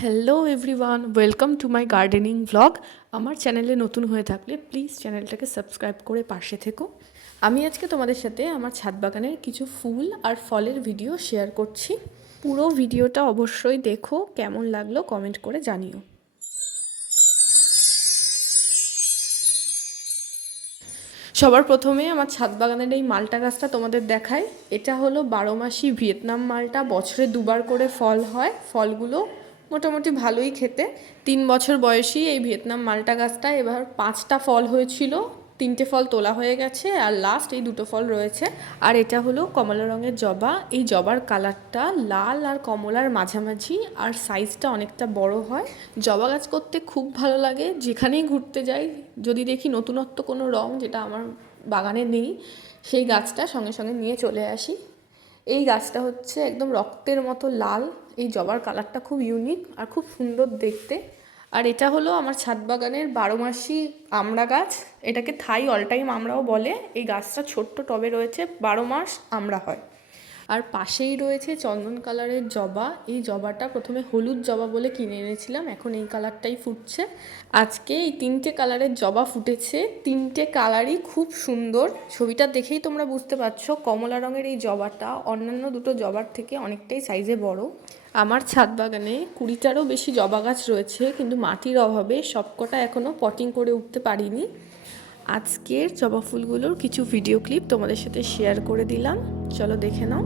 Hello everyone, welcome to my gardening vlog. আমার চ্যানেলে নতুন হয়ে থাকলে প্লিজ চ্যানেলটাকে সাবস্ক্রাইব করে পাশে থেকো। আমি আজকে তোমাদের সাথে আমার ছাদ বাগানের কিছু ফুল আর ফলের ভিডিও শেয়ার করছি। পুরো ভিডিওটা অবশ্যই দেখো, কেমন লাগলো কমেন্ট করে জানিও। সবার প্রথমে আমার ছাদ বাগানের এই মালটা গাছটা তোমাদের দেখাই। এটা হলো 12 মাসি ভিয়েতনাম মালটা, বছরে দুবার করে ফল হয়। ফলগুলো মোটামুটি ভালোই খেতে। 3 বছর বয়সী এই ভিয়েতনাম মালটা গাছটা এবার 5টা ফল হয়েছিল, 3টে ফল তোলা হয়ে গেছে আর লাস্ট এই 2টো ফল রয়েছে। আর এটা হলো কমলা রঙের জবা। এই জবার কালারটা লাল আর কমলার মাঝামাঝি, আর সাইজটা অনেকটা বড় হয়। জবা গাছ করতে খুব ভালো লাগে। যেখানেই ঘুরতে যাই, যদি দেখি নতুনত্ব কোনো রং যেটা আমার বাগানে নেই, সেই গাছটা সঙ্গে সঙ্গে নিয়ে চলে আসি। এই গাছটা হচ্ছে একদম রক্তের মতো লাল। এই জবার কালারটা খুব ইউনিক আর খুব সুন্দর দেখতে। আর এটা হলো আমার ছাদ বাগানের 12 মাসি আমড়া গাছ। এটাকে থাই অল টাইম আমরাও বলে। এই গাছটা ছোট্ট টবে রয়েছে, 12 মাস আমড়া হয়। আর পাশেই রয়েছে চন্দন কালারের জবা। এই জবাটা প্রথমে হলুদ জবা বলে কিনে এনেছিলাম, এখন এই কালারটাই ফুটছে। আজকে এই 3টে কালারের জবা ফুটেছে, 3টে কালারই খুব সুন্দর। ছবিটা দেখেই তোমরা বুঝতে পারছো কমলা রঙের এই জবাটা অন্যান্য দুটো জবার থেকে অনেকটাই সাইজে বড়। আমার ছাদ বাগানে 20টারও বেশি জবা গাছ রয়েছে, কিন্তু মাটির অভাবে সবকটা এখনও পটিং করে উঠতে পারিনি। আজকের জবা ফুলগুলোর কিছু ভিডিও ক্লিপ তোমাদের সাথে শেয়ার করে দিলাম, চলো দেখে নাও।